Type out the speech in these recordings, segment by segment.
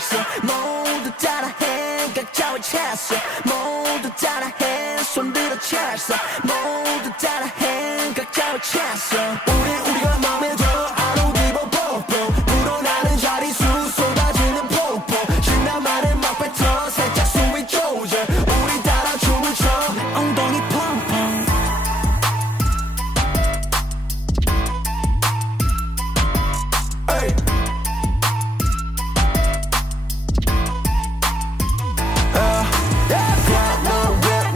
찼어 모두 따라해 각자의 찼어 모두 따라해 손들어 찼어 모두 따라해 각자의 찼어 우리가 맘에 들어 I don't give a pop 불어나는 자리수 쏟아지는 폭포 신난 말을 막 뱉어 살짝 숨이 쪼져 우리 따라 춤을 춰 엉덩이 펑펑 에이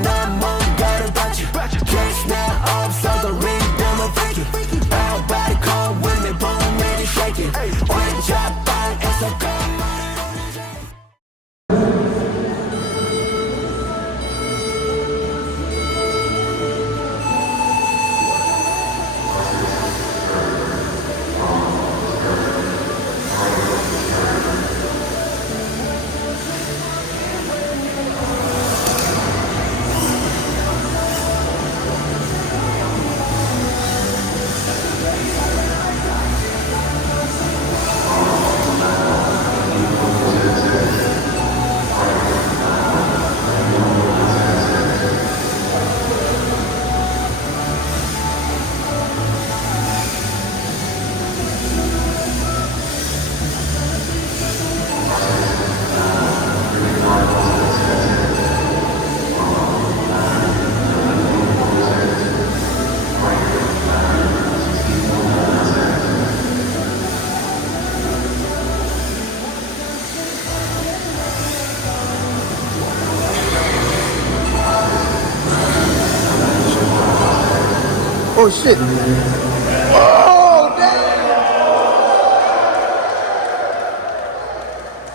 난 뭔가를 받지 Case 나 없어도 리듬을 break it Everybody come with me boom ready shake it 우린 자방에서 Oh shit.